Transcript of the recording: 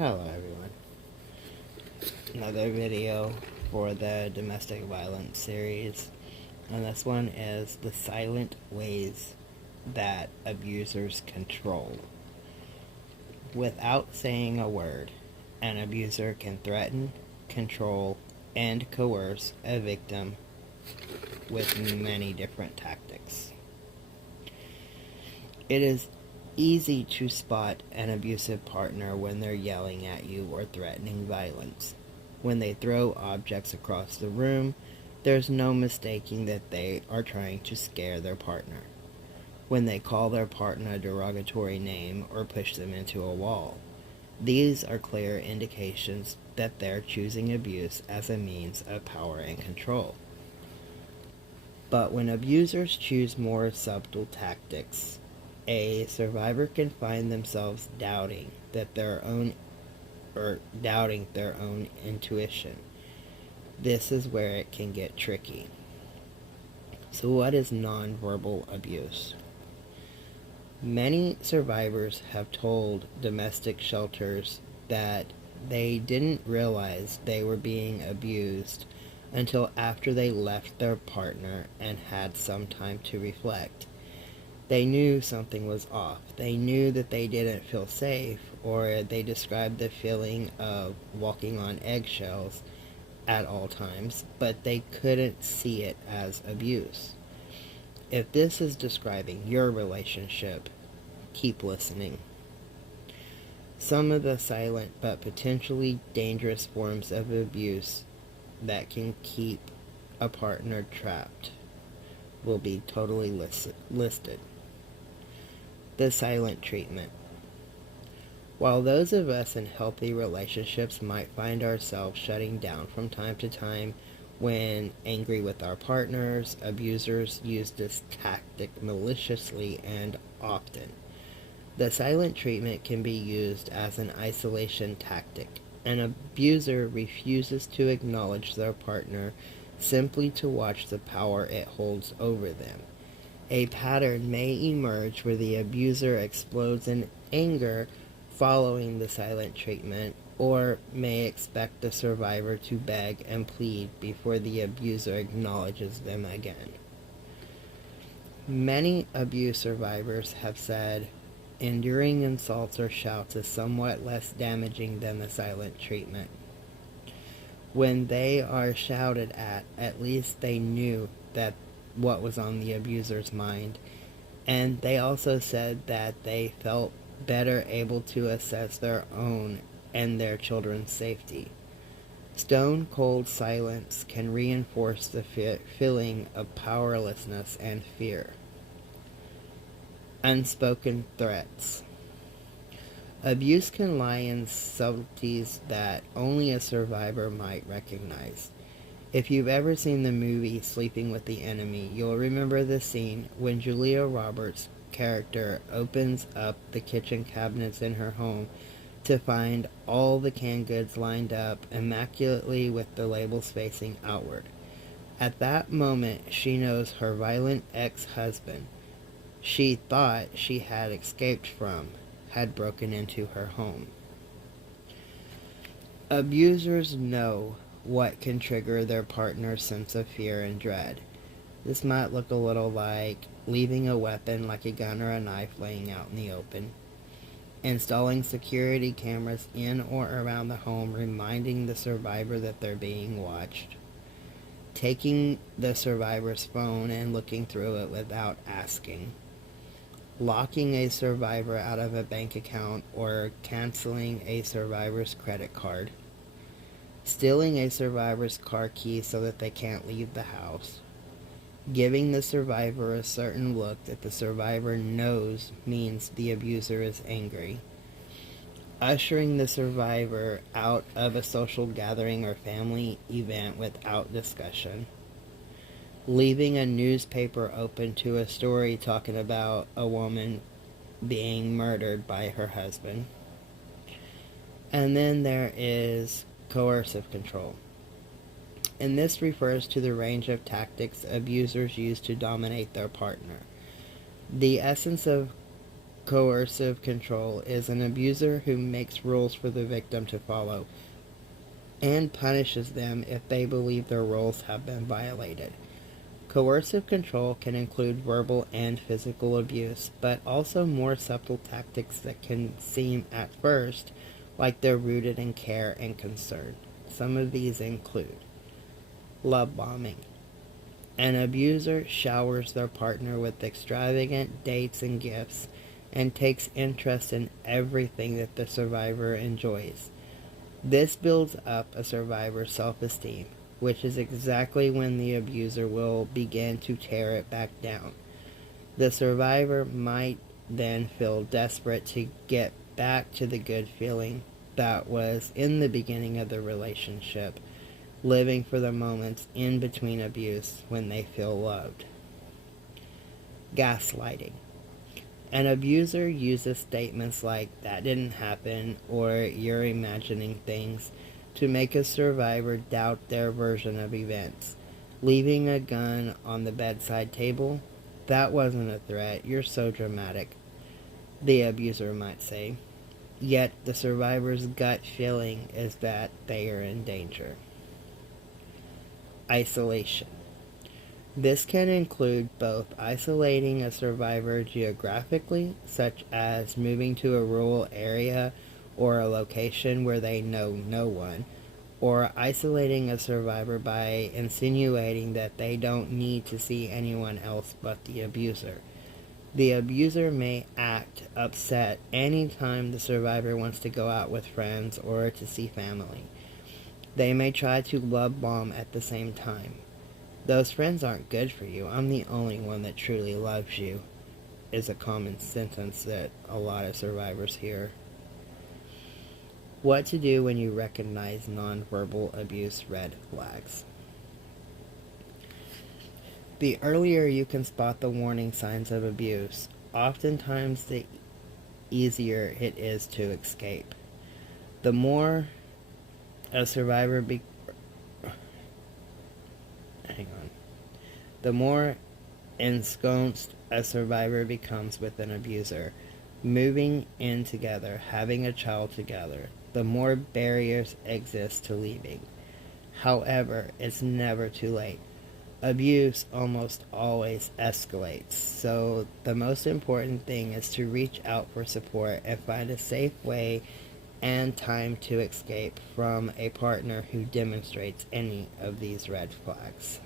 Hello everyone. Another video for the domestic violence series. And this one is the silent ways that abusers control. Without saying a word, an abuser can threaten, control, and coerce a victim with many different tactics. It is easy to spot an abusive partner when they're yelling at you or threatening violence. When they throw objects across the room, there's no mistaking that they are trying to scare their partner. When they call their partner a derogatory name or push them into a wall, these are clear indications that they're choosing abuse as a means of power and control. But when abusers choose more subtle tactics, a survivor can find themselves doubting their own intuition. This is where it can get tricky. So what is nonverbal abuse? Many survivors have told domestic shelters that they didn't realize they were being abused until after they left their partner and had some time to reflect. They knew something was off. They knew that they didn't feel safe, or they described the feeling of walking on eggshells at all times, but they couldn't see it as abuse. If this is describing your relationship, keep listening. Some of the silent but potentially dangerous forms of abuse that can keep a partner trapped will be totally listed. The silent treatment. While those of us in healthy relationships might find ourselves shutting down from time to time when angry with our partners, abusers use this tactic maliciously and often. The silent treatment can be used as an isolation tactic. An abuser refuses to acknowledge their partner simply to watch the power it holds over them. A pattern may emerge where the abuser explodes in anger following the silent treatment, or may expect the survivor to beg and plead before the abuser acknowledges them again. Many abuse survivors have said enduring insults or shouts is somewhat less damaging than the silent treatment. When they are shouted at least they knew that what was on the abuser's mind, and they also said that they felt better able to assess their own and their children's safety. Stone cold silence can reinforce the feeling of powerlessness and fear. Unspoken threats. Abuse can lie in subtleties that only a survivor might recognize. If you've ever seen the movie Sleeping with the Enemy, you'll remember the scene when Julia Roberts' character opens up the kitchen cabinets in her home to find all the canned goods lined up immaculately with the labels facing outward. At that moment, she knows her violent ex-husband, she thought she had escaped from, had broken into her home. Abusers know what can trigger their partner's sense of fear and dread. This might look a little like leaving a weapon like a gun or a knife laying out in the open, installing security cameras in or around the home reminding the survivor that they're being watched, taking the survivor's phone and looking through it without asking, locking a survivor out of a bank account or canceling a survivor's credit card, stealing a survivor's car key so that they can't leave the house, giving the survivor a certain look that the survivor knows means the abuser is angry, ushering the survivor out of a social gathering or family event without discussion, leaving a newspaper open to a story talking about a woman being murdered by her husband. And then there is coercive control. And this refers to the range of tactics abusers use to dominate their partner. The essence of Coercive control is an abuser who makes rules for the victim to follow and punishes them if they believe their rules have been violated. Coercive control can include verbal and physical abuse, but also more subtle tactics that can seem at first like they're rooted in care and concern. Some of these include love bombing. An abuser showers their partner with extravagant dates and gifts and takes interest in everything that the survivor enjoys. This builds up a survivor's self-esteem, which is exactly when the abuser will begin to tear it back down. The survivor might then feel desperate to get back to the good feeling that was in the beginning of the relationship, living for the moments in between abuse when they feel loved. Gaslighting. An abuser uses statements like, "that didn't happen," or "you're imagining things," to make a survivor doubt their version of events. Leaving a gun on the bedside table? "That wasn't a threat, you're so dramatic," the abuser might say. Yet the survivor's gut feeling is that they are in danger. Isolation. This can include both isolating a survivor geographically, such as moving to a rural area or a location where they know no one, or isolating a survivor by insinuating that they don't need to see anyone else but the abuser. The abuser may act upset anytime the survivor wants to go out with friends or to see family. They may try to love bomb at the same time. "Those friends aren't good for you. I'm the only one that truly loves you," is a common sentence that a lot of survivors hear. What to do when you recognize nonverbal abuse red flags. The earlier you can spot the warning signs of abuse, oftentimes the easier it is to escape. The more a survivor The more ensconced a survivor becomes with an abuser, moving in together, having a child together, the more barriers exist to leaving. However, it's never too late. Abuse almost always escalates, so the most important thing is to reach out for support and find a safe way and time to escape from a partner who demonstrates any of these red flags.